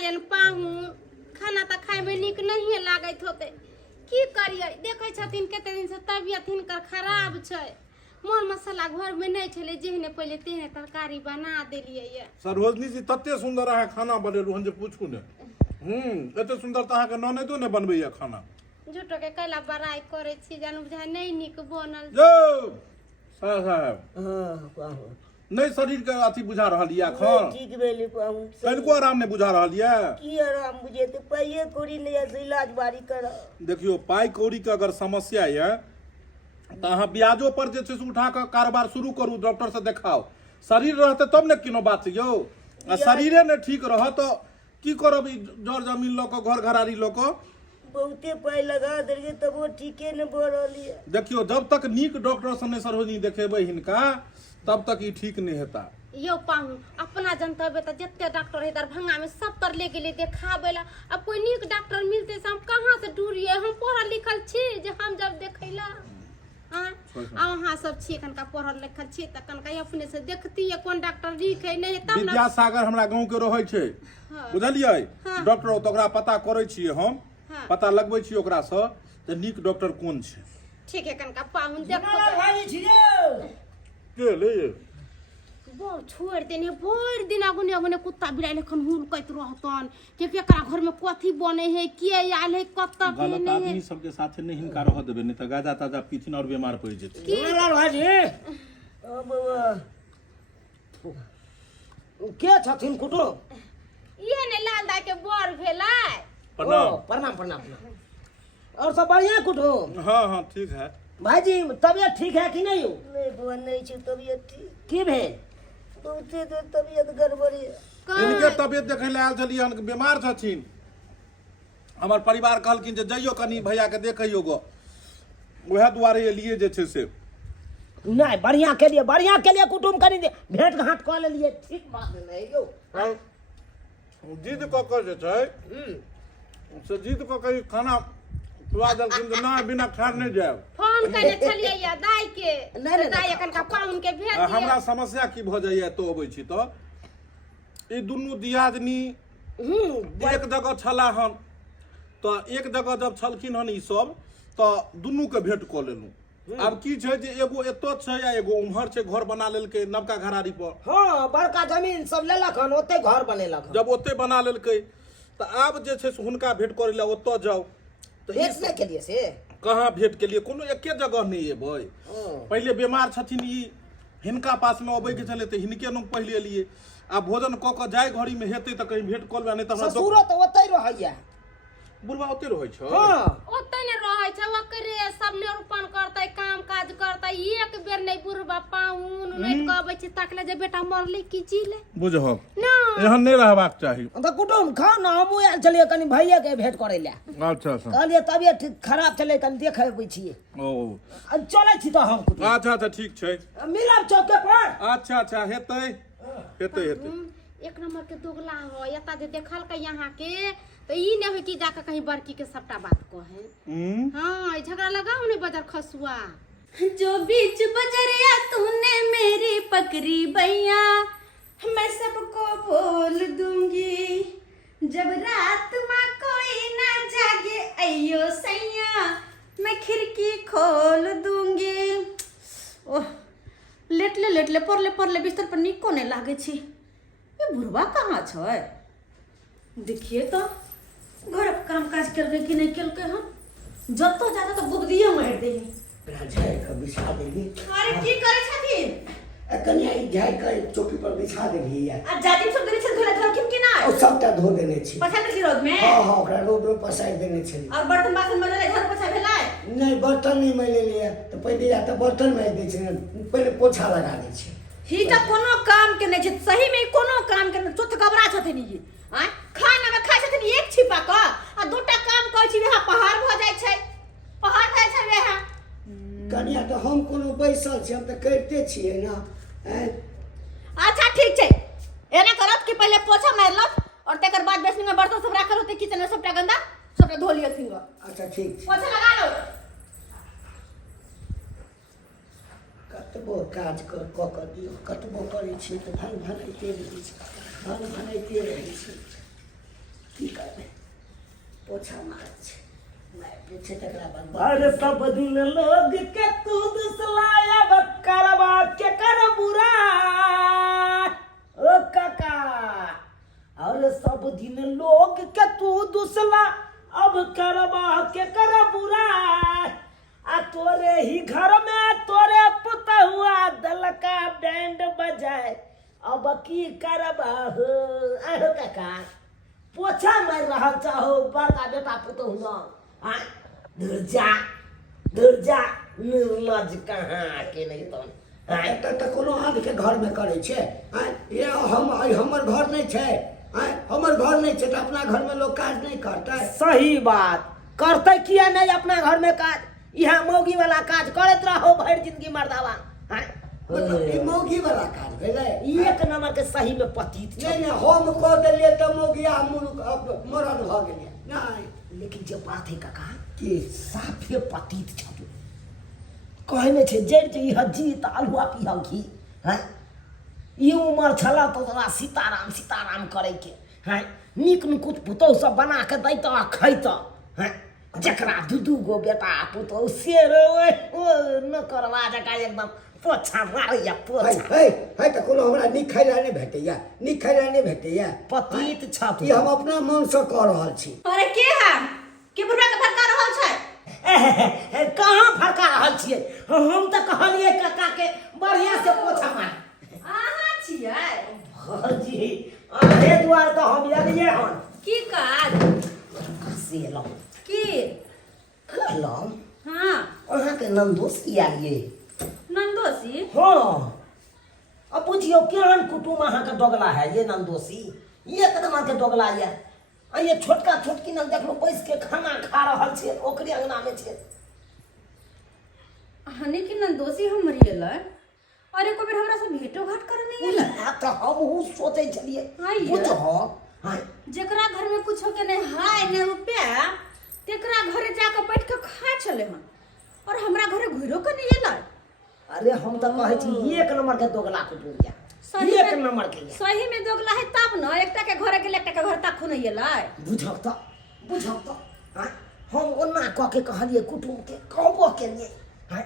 कहलियन पाहुन खाना तो खाए में निक नहीं लागत होते की करिए देखे छथिन कते दिन से तबियत हिनकर खराब छै मोर मसाला घर में नहीं छले जेहने पहले तेहने तरकारी बना देलिए ये सरोजनी जी तते सुंदर है खाना बनेलु हन जे पूछू ने एते सुंदर त अहाँ के ननैदो ने बनबैया खाना झूठो के कैला बड़ाई करे छी जानू बुझा नहीं निक बनल जो साहब हाँ पाहुन नहीं शरीर के अथी बुझा रहल या खान ठीक भेली पाहुन कनिको आराम नहीं बुझा रहल या की आराम बुझे तो पाइए कौड़ी नहीं है इलाज बारी कर देखियो पाई कौड़ी के अगर समस्या है तो अहाँ ब्याजो पर जे छै से उठा के कारोबार शुरू करू डॉक्टर से देखाओ शरीर रहते तब ने किनो बात छै यौ आ शरीरे ने ठीक रह तो की करब जर जमीन ल के घर घरारी ल के बहुते पाई लगा देलिए तब वो ठीके न भऽ रहली है देखियो जब तक नीक डॉक्टर से ने सरोजनी देखेबै हिनका तब तक ई ठीक नहीं हेता यो पाहुन अपना जनतबे त जत्ते डॉक्टर है दरभंगा में सब पर ले गेले देखाबे ला अब कोई नीक डॉक्टर मिलते से हम कहां से ढूंढिए हम पढ़ल लिखल छी जे हम जब देखैला हां अहाँ सब छी कनका पढ़ल लिखल छी त कनका अपने से देखती है कौन डॉक्टर नीक है नहीं तब ना विद्यासागर हमरा गांव के रहै छै बुझलियै डॉक्टर त ओकरा पता करै छियै हम पता लगबै छी ओकरा से त नीक डॉक्टर कोन छै ठीक है कनका पाहुन देखो भाई छिए के ले वो छोड़ देने भर दिन आगुने आगुने कुत्ता बिराई लेखन हुलकैत रहतन के केकरा घर में कथी बने है के आयल है कत्ता गलत आदमी सबके साथे नहीं हिनका रह देबे नहीं त गाजा ताजा पीथिन और बीमार पड़ जेतै लाल भाजी ओ बाबा के छथिन कुटो ये ने लाल दाई के बर भेलै प्रणाम प्रणाम प्रणाम और सब बढ़िया कुटो हां हां ठीक है भाईजी तबियत ठीक है कि नहीं हो नहीं बुआ नहीं छी तबियत ठीक की भेल बहुते तो तबियत गड़बड़ी इनके तबियत देखे ले आयल छलियै हन बीमार छथिन हमर परिवार कहलखिन जे जइयो कनी भैया के देखइयो गो ओहे दुआरे एलिए जे छै से नहीं बढ़िया के लिए कुटुम करी दे भेंट घाट कर लेलिए ठीक बात नहीं यो जिद क के जे छै से जिद क के खाना खुआ देलखिन जे ना बिना खार नहीं जाएब फोन करने छलिए या दाई के नहीं दाई कनका पाहुन के भेज दिया हमरा समस्या की भ जाइए तो अबै छी तो ई दुनू दियादनी एक जगह छला हन तो एक जगह जब छलखिन हन ई सब तो दुनू के भेंट क लेलू अब की छै जे एगो एतो छै या एगो उम्हर छै घर बना लेलकै नवका घरारी पर हां बड़का जमीन सब लेलक हन ओते घर बनेलक जब ओते बना लेलकै तो आब जे छै से हुनका भेंट करे ला ओतो जाओ तो भेंट नहीं के लिए से कहाँ भेंट के लिए कोनो एके जगह नहीं एबै पहले बीमार छथिन ई हिनका पास में अबै के चले त हिनके नु पहले लिए आ भोजन क के जाय घड़ी में हेतै त कहीं भेंट करबे नहीं त हमरा ससुरो तो ओते रहैया बुढ़वा ओते रहै छै हां ओते ने रहै छै ओकरे सब निरूपण करतै काम काज करतै एक बेर नहीं बुढ़बा पाहुन नहीं कहबै छी तकले जे बेटा मरले की जीले बुझहो ना एहन नहीं रहबाक चाही तो कुटुम खा ना हम आयल चलिए कनी भैया के भेंट करे ला अच्छा अच्छा कहलिए तबियत खराब चले कनी देखेबै छिए ओ चलै छी तो हम कुटुम अच्छा अच्छा ठीक छै मिलब चौके पर अच्छा अच्छा हेतै हेतै हेतै एक नंबर के दोगला हो यता जे देखल के यहाँ के तो ई ने हो कि जाके कहीं बड़की के सबटा बात कहे हां झगड़ा लगाओ ने बाजार खसुआ जो बीच बजरिया तूने मेरी पकड़ी भैया मैं सबको बोल दूंगी जब रात में कोई ना जागे अयो सैया मैं खिड़की खोल दूंगी ओह लेटले परले बिस्तर पर निको ने लागे छी ये बुढ़वा कहाँ छै देखिए तो घर काम काज केलकै कि नहीं केलकै हम जतो जाता तो बुद्धिए मार देही राजाए का बिछा देगी अरे की करे छथिन कन्या जाय के चौकी पर बिछा देगी यार आ जाति सब देने छन धोला धोलखिन कि ना और सबटा धो देने छी पछा देली रोड में हां हां ओकरा रोड में पसाई देने छी और बर्तन बासन मजले घर पोछा भेलाय नहीं बर्तन नहीं मैले लिए तो पहले या तो बर्तन में दे छी पहले पोछा लगा दे छी ही त कोनो काम के नहीं छै सही में कोनो काम के चोट घबरा छथिन ई आ खाना में खाइ छथिन एक छिपा क आ दूटा काम कहै छी वहाँ पहाड़ भ जाय छै पहाड़ भए छै वहाँ कन्या तो हम कोनो बैसल छी हम तो करते छिए ना अच्छा ठीक छै एना करत कि पहले पोछा मारलक और तेकर बाद बेसिन में बर्तन सब राखल होते किचन में सबटा गंदा सबटा धो लियो सिंग अच्छा ठीक पोछा लगा लो कतबो काज कर दियो कतबो करै छी तो धन धनाइते रहै छी धन धनाइते रहै छी पोछा मारे छे मैं पीछे तकरा बाद अरे सब दिन लोग के तू दुसलाया बकरवा के कर बुरा ओ काका अरे सब दिन लोग के तू दुसला अब करवा के कर बुरा आ तोरे ही घर में तोरे पुता हुआ दल का बैंड बजाए अब की करबा हो आहो काका पोछा मार रहा चाहो बड़का बेटा पुतो हुआ आ दूर जा निर्लज कहाँ के नहीं तो त कोनो आदमी के घर में करे छे ये हमर घर नहीं छे हमर घर नहीं छे त अपना घर में लोग काज नहीं करता सही बात करते किया नहीं अपना घर में काज यहाँ मौगी वाला काज करत रहो भर जिंदगी मर्दावा ई मौगी वाला काज भेले एक नंबर के सही में पतित नहीं नहीं हम को देलिए त मौगिया मरद भ गेलिए नहीं लेकिन जो बात है काका कि साफे पतित छथु कहने छे जड़ जे हजी त अलुआ पिहौ घी हैं ई उमर छला तो तोरा सीताराम सीताराम करे के हैं नीक नुकुत पुतौ सब बना के दैत आ खैत हैं जकरा दू गो बेटा पुतौ से रे ओ न करवा जका एकदम पोछा मारैया पोछा है त कोनो हमरा नीक खैला नहीं भेटैया नीक खैला नहीं भेटैया पतित छथु ई हम अपना मन से कह रहल छी अरे के है के बुढ़ा के फटका रहल छै कहाँ फरका रहल छियै हम तऽ कहलियै काका के बढ़िया से पोछा मार अहाँ छियै भौजी अरे दुआर तऽ हम एलियै हन की काज से एलौं की कहलौं हाँ अहाँके नन्दोसी आलियै नंदोसी हाँ अब बुझियो केहन कुटुम अहाँके दोगला है ये नन्दोसी एक नंबर के दोगला ये आ ये छोटका छोटकी नंद देखलो बैस के खाना खा रहल छै ओकरे अंगना में छै हने की नंदोसी हम मरिएलै अरे को बेर हमरा से भेटो घाट करे नहीं एलै तऽ हमहूँ सोचै छलियै आइये। बुझ हाँ जेकरा घर में कुछो के नहीं हाय ने रुपया तेकरा घरे जाके बैठ के खाए चले हन और हमरा घरे घुरो के नहीं एलै अरे हम तो कहे छी एक नंबर के दोगला कुटुम या सही एक में- नंबर के या सही में दोगला है तब न एकटा के घरे गेल एकटा के घर तक नहीं एलै बुझक तो हाँ हम ओना कह के कहलिए कुटुम के कहबो केलिए हाँ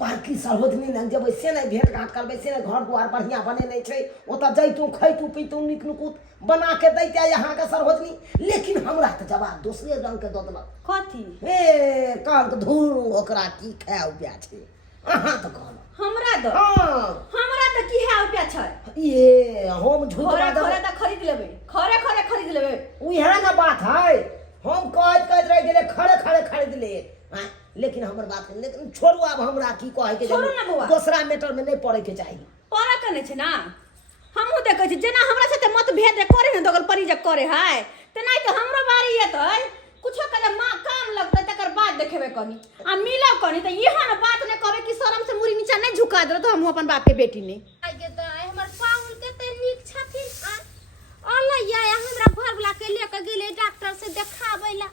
बाकी सरोजनी लग जब से नहीं भेंट घाट करबै से नहीं घर दुआर बढ़िया बने नहीं छै ओतऽ जैतू खैतू पीतू नीक नुकुत बना के दैते यहाँ के सरोजनी लेकिन हमरा तो जवाब दूसरे रंग के दऽ देलक कथी ए कहल धूर ओकरा की खाय उपाय छै अहाँ तो कहलौ हमरा दो हाँ हमरा त की है रुपया छै ये हम झूठ खरे बात खरे त खरीद लेबै खरे खरे खरीद लेबै उहे ना बात है हम कहत रह गेले खड़े खरीद ले हाँ, लेकिन हमर बात लेकिन छोड़ू अब हमरा की कहे के छोड़ू ना बौआ। दूसरा मैटर में नहीं पड़े के चाहिए परा कने छै ना हमहू देखै छी जेना हमरा साथे मत भेद करे न दोगल परी जक करे है तेना तो हमरो बारी एतै कुछो के मां काम लगतै तकर बाद देखेबे कनी आ मिलब कनी त इहा न बात ने कहबे कि शरम से मुरी नीचा नहीं झुका देलो तो हम अपन बाप के बेटी ने आइ गे दाइ हमर पाहुन कते नीक छथिन अल्लाह हमरा घर वाला के लेके गेले डॉक्टर से देखाबै ला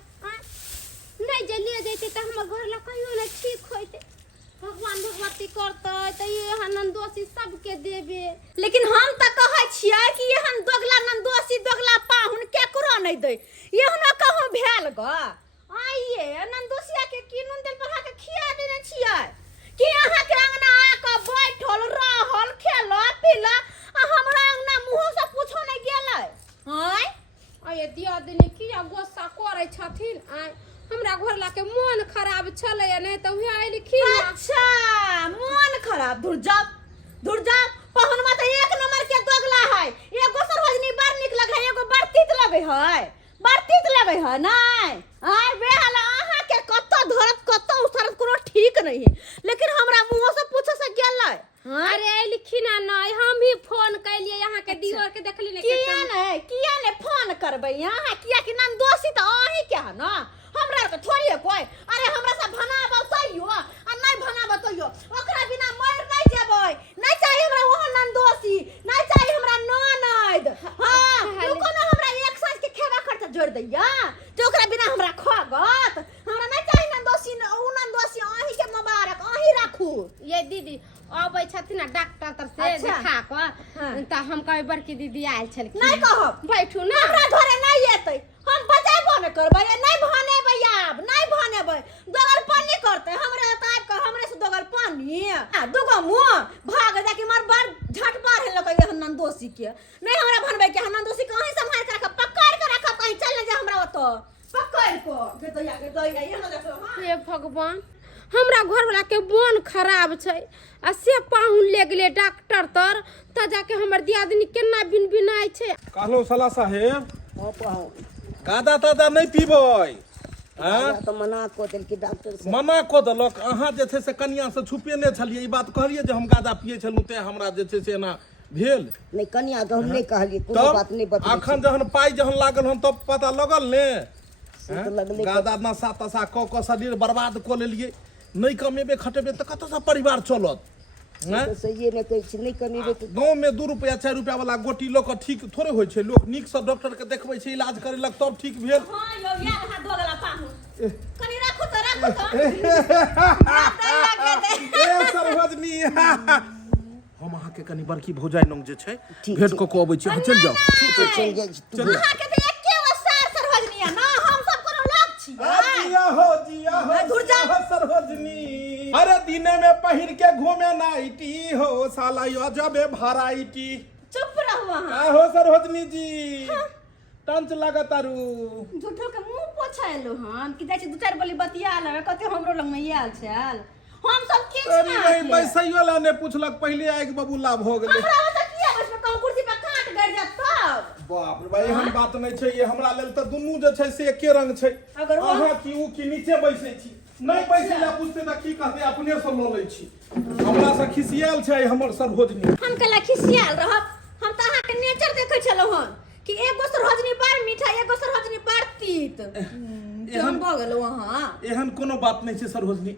नहीं जे ले जैते त हमर घर ला कहियो न ठीक होइते भगवान भगवती करतै त ये नंदोसी सबके देबे लेकिन हम त कहै छियै कि एहन दोगला नंदोसी दोगला पाहुन केकरो नहीं दै एहनो कहूं भेल ग आइए नंदोसिया के किनुन दिल बढ़ा के खिया देने छियै कि अहाँ के अंगना आके बैठल रहल खेल पीला आ हमरा अंगना मुंह से पूछो नहीं गेलै हाय आये दिया देने किया गोस्सा करै छथिन आइ हमरा घर ला के मन खराब छलै नहीं त उहे आइली खिया अच्छा मन खराब दूर जाओ पहुनमा त एक नंबर के दोगला है एगो सरवजनी बड़ निक लगे है एगो बड़ तीत लगे है नहीं आय बेहाला अहाँ के कत्तो धरत कत्तो उसरत कोनो ठीक नहीं है लेकिन हमरा मुंह से पूछे से गेलै अरे लिखिना नहीं हम भी फोन कैलिए यहाँ के दीवार के देखली ने किया ने फोन करबै यहाँ किया कि नंदोसी त अहीं के है ना हमरा के थोड़ी है कोई अरे हमरा से भनाबो तइयो आ नहीं भनाबो तइयो ओकरा बिना मर नहीं जेबै नहीं चाहिए हमरा वो नंदोसी नहीं चाहिए हमरा ननद हां रुको ना हमरा एक साँझ के खेबा खर्चा जोड़ दैया तो ओकरा बिना हमरा खगत हमरा नहीं चाहिए नंदोसी उ नंदोसी अहीं के मुबारक अहीं राखू ये दीदी अबै छथिन ना डॉक्टर तर से अच्छा। देखा क त हम कहे बड़की दीदी आयल छलखिन नहीं कहब बैठू ना हमरा घरे नहीं एतै हम बजाबो न करबै नहीं पैर को के तो ये ना देखो हां हे भगवान हमरा घर वाला के बोन खराब छै आ से पाहुन ले गेले डॉक्टर तर त जाके हमर दियादनी केना बिन बिनाय छै। कहलो सला साहेब हाँ पाहुन गादा तादा नहीं पीबै हमरा तो मना को देल कि डॉक्टर से मना कऽ देलक। अहाँ जे छै से कनिया से छुपेने छलियै, ई बात कहलियै जे हम गादा पियै छलहुँ तेँ हमरा जे छै से एना भेल। नहीं कनिया तो हम नहीं कहलिए कोनो तब बात नहीं बता अखन जहन पाई जहन लागल हन तब पता लगल ने से तो लगले गादा नशा तशा कऽ शरीर बर्बाद कऽ लेलियै। नहीं कमेबे खटेबे तऽ कतऽसँ परिवार चलत। तो सही में कहै छी नहीं कमेबे तो गाँव में 2 रुपया 4 रुपया वाला गोटी लोक ठीक थोड़े होइ छै। लोक नीक सँ डॉक्टर के देखबै छै, इलाज करेलक तब ठीक भेल। हां यो यार हाथ धो गला पाहु कनी राखू तो ए सरवजनी हम अहाँके कनी बड़की भौजाई लग जे छै भेंट कऽ के अबै छी। अहाँ चलि जाउ। ठीक है चल जाए तू चल अहाँ के तो एके गो सार सरवजनिया ना हम सब कोनो लोग छी जिया हो दूर जा। सरवजनी। अरे दिने में पहिर के घूमे नाइटी हो साला यो जबे भराइटी। चुप रहो वहां का हो सरवजनी जी टंच लागतारू। झूठो के मुंह पोछाइलो हम कि जाय छी 2-4 बोली बतिया ले कते हमरो लग में आयल छल हम सब के अरे छी नहीं बैसैयो ला ने पूछलक पहले आइक बबूला भ गेलै। हमरा ओतऽ किया बस में कहूं कुर्सी पे काट गड़ जात तब बाप रे भाई एहन बात नहीं छै। ये हमरा लेल तऽ दुनू जे छै से एके रंग छै। अगर वो- अहाँ की ऊ की नीचे बैसै छी, नहीं बैसै ला पूछते तऽ की कहते अपने से लऽ लै छी। हमरा से खिसियाल छै हमर सरभोजनी। हम कला खिसियाल रहब हम त अहाँ के नेचर देखै छलौ हन कि एगो सरहजनी बड़ मीठा एगो सरहजनी बड़ तीत हम भ गेलौ वहां एहन कोनो बात नहीं छै सरभोजनी।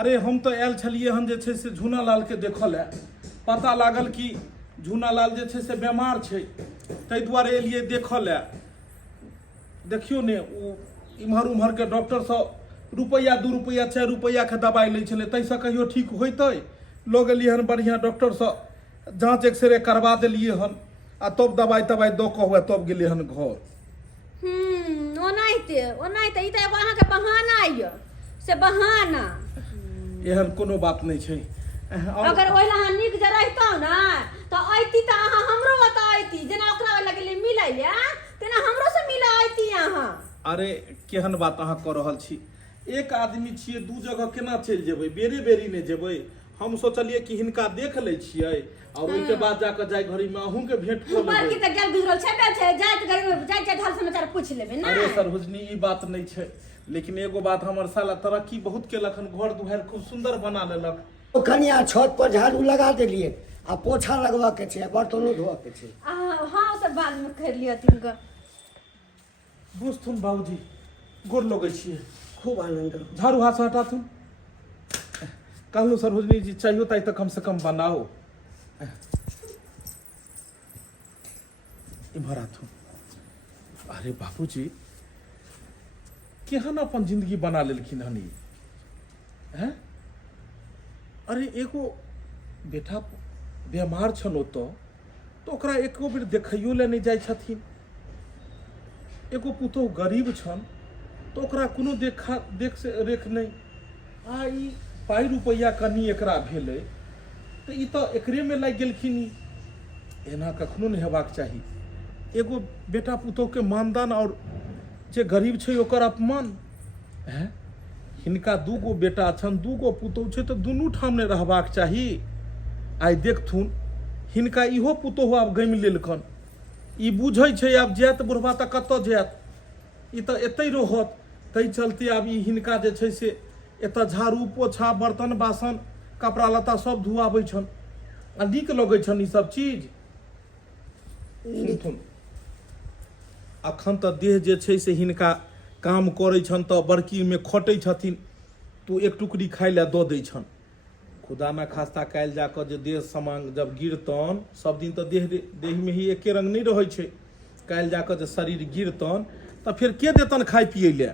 अरे हम तो आयल छलियै हन जे छै से झूना लाल के देखऽ लए। पता लागल कि झूना लाल जे छै से बीमार छै, ताहि दुआरे एलियै देखऽ लए। देखियो ने ओ इम्हर उम्हर के डॉक्टर सब रुपैया 2 रुपैया 4 रुपैया के दवाई लै छलै, ताहिसँ कहियो ठीक होइतै। लऽ गेलियै हन बढ़िआँ डॉक्टर सँ जाँच एक्सरे करबा देलियै हन आ तब दवाई तवाई दऽ कऽ हुए तब गेलियै हन घर। ओनाहिते ई त एगो अहाँ के बहाना य से बहाना एहन कोनो बात नहीं छै। अगर ओइला अहाँ नीक जे रहितौ ना त आइती त अहाँ हमरो ओतऽ आइती जेना ओकरा वाला गेलै मिलै ले तेना हमरो से मिलै आइती अहाँ। अरे केहन बात अहाँ कऽ रहल छी। एक आदमी छियै, 2 जगह केना चलि जेबै, बेरे बेरी नहि जेबै। हम सोचलियै कि हिनका देख लै छियै और ओहिके बाद जाकर जाय घड़ी में अहूँ के भेंट कऽ बड़की लेबै। त गेल गुजरल छेबे छै जाइत घड़ी में जाइत हाल समाचार पूछ लेबै ना। अरे सरभुजनी ई बात नहीं छै, लेकिन एगो बात हमर साला तरक्की बहुत केलक हन, घर दुआरि खूब सुंदर बना लेलक। तो कनिया छत पर झाड़ू लगा देलिए आ पोछा लगवा के छै, बर्तनो धोआ के छै। हाँ सब बाद में कर लिया तिनका। बुझथुन बाबूजी गोर लगै छियै। खूब आनंद रहो। झाड़ू हाथ से हटाथुन। कहलू सरभुजनी जी चाहिए ताई तो कम से कम बनाओ। इम्हर आथुन। अरे बाबूजी केहन अपन जिंदगी बना लेलखिन हन ई हैं? अरे एगो बेटा बीमार छन ओतऽ तो ओकरा एको बेर देखैयो ले नहीं जाइ छथिन। एगो पुतोह गरीब छन तो ओकरा कोनो देख से रेख नहीं। आ ई पाई रुपैया कनी एकरा भेलै तो ई तो एकरे में लागि गेलखिन। ई एना कखनो नहीं हेबाक चाही। एगो बेटा पुतोह के मानदान और जे गरीब छै ओकर अपमान हैं? हिनका 2 गो बेटा छन, 2 गो पुतोह छै तो दुनू ठाम ने रहबाक चाही। आइ देखथुन हिनका इहो पुतोह आब गमि लेलकन। ई बुझै छै आब जायत बुढ़बा तऽ कतऽ जायत, ई तऽ एतै रहत। ताहि चलते आब ई हिनका जे छै से एतऽ झाड़ू पोछा बर्तन बासन कपड़ा लत्ता सब धुआबै छन आ नीक लगै छन ई सब चीज। सुनथुन अखन तऽ देह जे छै से हिनका काम करै छन तऽ बड़की में खटै छथिन तो 1 टुकड़ी खाइ लए दऽ दै छन। खुदा ना खास्ता काल्हि जाकऽ जे देह समांग जब गिरतन, सब दिन तऽ देह में ही एके रंग नहीं रहै छै। काल्हि जाकऽ जे शरीर गिरतन तऽ फिर के देतन खाइ पियै लए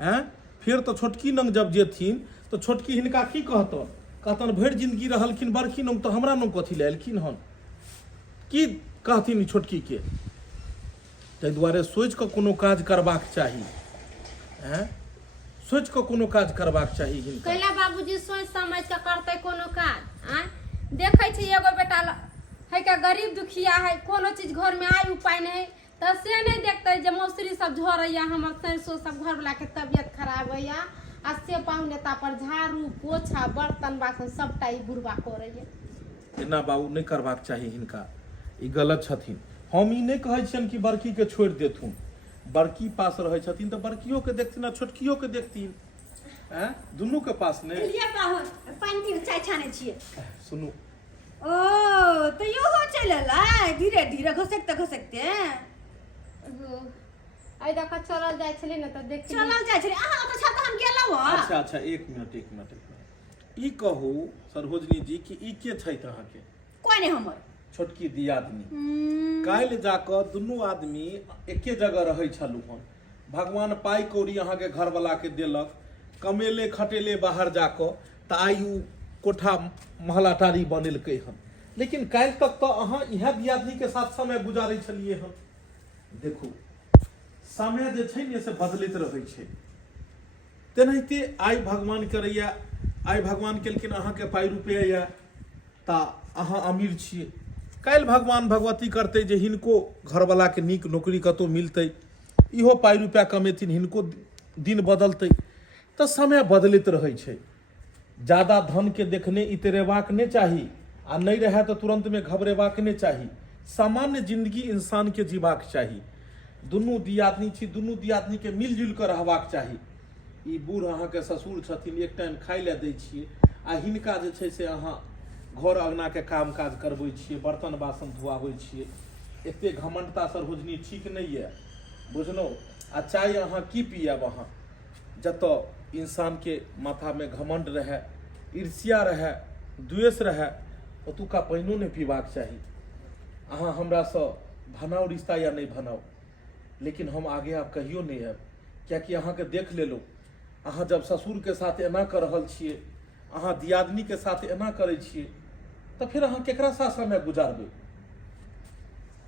हैं? फिर तो छोटकी नंग जब जेथिन तो छोटकी हिनका की कहतन? कहतन भरि जिंदगी रहलखिन बड़की नंग तो हमरा नंग कथी लए एलखिन हन? की कहथिन छोटकी के? ताहि दुआरे सोचि कऽ कोनो काज करबाक चाही हैं? सोचि कऽ कोनो काज करबाक चाही हिनका। कैला बाबूजी सोच समझ के करते कोनो काज। आ देखै छी एगो बेटा है का गरीब दुखिया है, कोनो चीज घर में आय उपाय नहीं तो से नहीं देखते जे मौसरी सब झरैया हमर सैसो सब घर वाला के तबियत खराब होइया आ से पाहुन नेता पर झाड़ू पोछा बर्तन बासन सबटा ई बुढ़बा करैया। एना बाबू नहीं करबाक चाही हिनका, ई गलत छथिन। हम ई नहीं कहै छियन कि बड़की के छोड़ि देथुन, बड़की पास रहै छथिन तऽ बड़कियो के देखथिन आ छोटकियो के देखथिन, हैं दुनू के पास ने। लिया पाहुन पानी पी चाय छाने छिए। सुनू ओ तो यो हो चलला धीरे धीरे घसकते आई देखा चलल जाय छले न त देख चलल जाय छले। अहाँ तो छत हम गेलौ। अच्छा एक मिनट ई कहू सरोजनी जी कि ई के छै अहाँ के? कोई नहीं हमर छोटकी दियादनी। काल्हि जाकऽ दुनू आदमी एके जगह रहै छलू हन, भगवान पाई कौड़ी अहाँ के घर वाला के देलक, कमेले खटेले बाहर जाकऽ तऽ आइ उ कोठा महला टारी बनेलकै हन, लेकिन काल्हि तक तऽ अहाँ इएह दियादनी के साथ समय गुजारै छलिए हन। देखू समय जे छै ने से बदलैत रहै छै, तेनाहिते आइ भगवान करैया, आइ भगवान केलखिन अहाँके पाइ रुपैआ या तऽ अहाँ अमीर छियै, काल्हि भगवान भगवती करतै जे हिनको घरवाला के नीक नौकरी कतौ मिलतै, इहो पाइ रुपैआ कमेथिन, हिनको दिन बदलतै, तऽ समय बदलैत रहै छै। ज्यादा धन के देखने इतरेबाक नहि चाही आ नहीं रहे तो तुरंत में घबरेबाक नहीं चाही। सामान्य जिंदगी इंसान के जीबाक चाही। दुनू दियादनी छी, दुनू दियादनी के मिलजुल कर रहबाक चाही। ई बूढ़ अहाँ के ससुर छथिन, एक टाइम खाइ लए दै छियै आ हिनका जे छै से अहाँ घर अङ्गना के काम काज करबै छियै, बर्तन बासन धुआबै छियै। एते घमंडता सरोजनी ठीक नहीं है, बुझलहुँ। आ चाय अहाँ की पियब? अहाँ जतऽ इंसान के माथा में घमंड रहे, ईर्ष्या रहे, द्वेष रहे, ओतुका पानिओ नहीं पीबाक चाही। अहाँ हमरासँ भनाउ रिश्ता या नहीं भनाउ, लेकिन हम आगे आब कहियो नहीं आयब, कियाकि अहाँके देख लेलहुँ। अहाँ जब ससुर के साथ एना कर रहल छियै, अहाँ दियादनी के साथ एना करै छियै, तऽ फिर अहाँ केकरा साथ समय गुजारबै?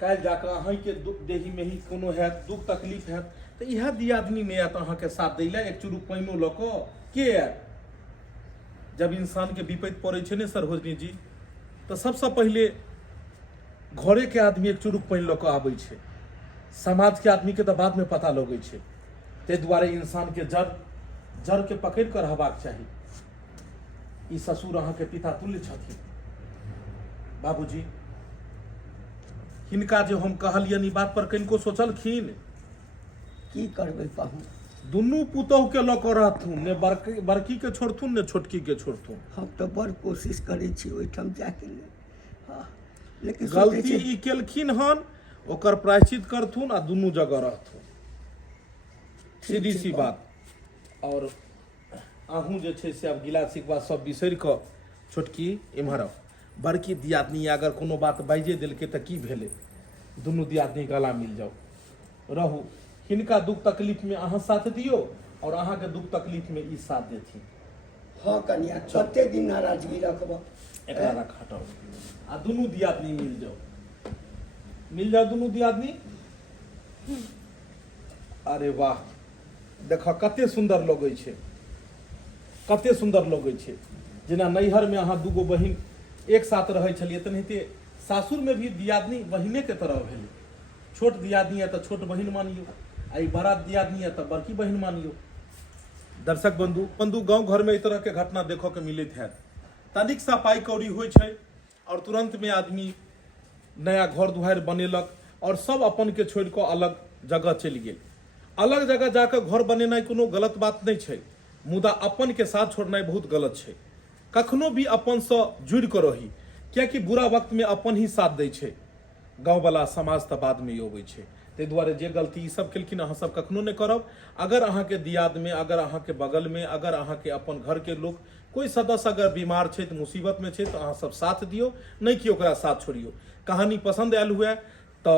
काल्हि जाकऽ अहाँके देही में ही कोनो हैत, दुख तकलीफ हैत, तऽ इएह दियादनी नहीं आयत अहाँके साथ दै लए, एक चुरुक पानिओ लऽ कऽ के आयत? जब इंसान के विपत्ति पड़ै छै ने सरोजनी जी, तऽ सबसँ पहिले घरे के आदमी एक चुरुक पानि लऽ कऽ आबै छै, समाज के आदमी के तऽ बाद में पता लगै छै। ताहि दुआरे इंसान के जड़ के पकड़ि कऽ रहबाक चाही। ई ससुर अहाँ के पिता तुल्य छथिन। बाबूजी हिनका जे हम कहलियनि ई बात पर कनिको सोचलखिन? की करबै पाहुन? दुनू पुतोह के लऽ कऽ रहथुन, ने बड़की के छोड़थुन ने छोटकी के छोड़थुन। हम तऽ बड़ कोशिश करै छी ओहिठाम जाके लेल, हाँ, लेकिन गलती ई केलखिन हन, ओकर प्रायश्चित करथुन आ दुनू जगह रहथुन, सीधी सी बात। और अहूँ जे छै से आब गिला सिकवा सब बिसरि कऽ छोटकी इम्हर आउ। बड़की दियादनी अगर कोनो बात बाइजे देलकै तऽ की भेलै? दुनू दियादनी गला मिल जाउ, रहू। हिनका दुख तकलीफ में अहाँ साथ दियौ और अहाँके दुख तकलीफ में ई साथ देथिन। हाँ कनिया, कते दिन नाराजगी रखबह? एकरा रख हटाओ आ दुनू दियादनी मिल जाओ दुनू दियादनी। अरे वाह, देखा कते सुंदर लगै छै, कते सुंदर लगै छै। जेना नैहर में अहाँ दूगो बहिन एक साथ रहै छलियै, तेनाहिते सासुर में भी दियादनी बहिने के तरह भेलै। छोट दियादनी है तऽ छोट बहिन मानियो, आ ई बड़ा दियादनी है तऽ बड़की बहिन मानियो। दर्शक बंधु गांव घर में ई तरह के घटना देखो के मिलत है। तनिक सा पाई कौड़ी होइ छै और तुरंत में आदमी नया घर दुआरि बनेलक और सब अपन के छोड़ कऽ अलग जगह चलि गेल। अलग जगह जाकर घर बनेनाइ कोनो गलत बात नहीं छै, मुदा अपन के साथ छोड़नाइ बहुत गलत छै। कखनो भी अपन से जुड़ कर रही, कियाकि बुरा वक्त में अपन ही साथ दै छै। गाँव वाला समाज तऽ बाद में अबै छै। ताहि दुआरे जे गलती ई सब केलखिन अहाँ सब कखनो नहीं करब। अगर अहाँ के दियाद में, अगर अहाँ के बगल में, अगर अहाँ के अपन घर के लोग कोई सदस्य अगर बीमार छै, मुसीबत में छै, तो अहाँ सब साथ दियो, नहीं कि ओकरा साथ छोड़ियो। कहानी पसंद आयल हुए तो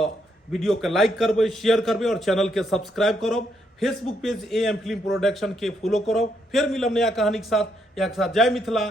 वीडियो के लाइक करबै, शेयर करबै और चैनल के सब्सक्राइब करब। Facebook page AM film production के फॉलो करब। फिर मिलब नया कहानी के साथ। जय मिथिला।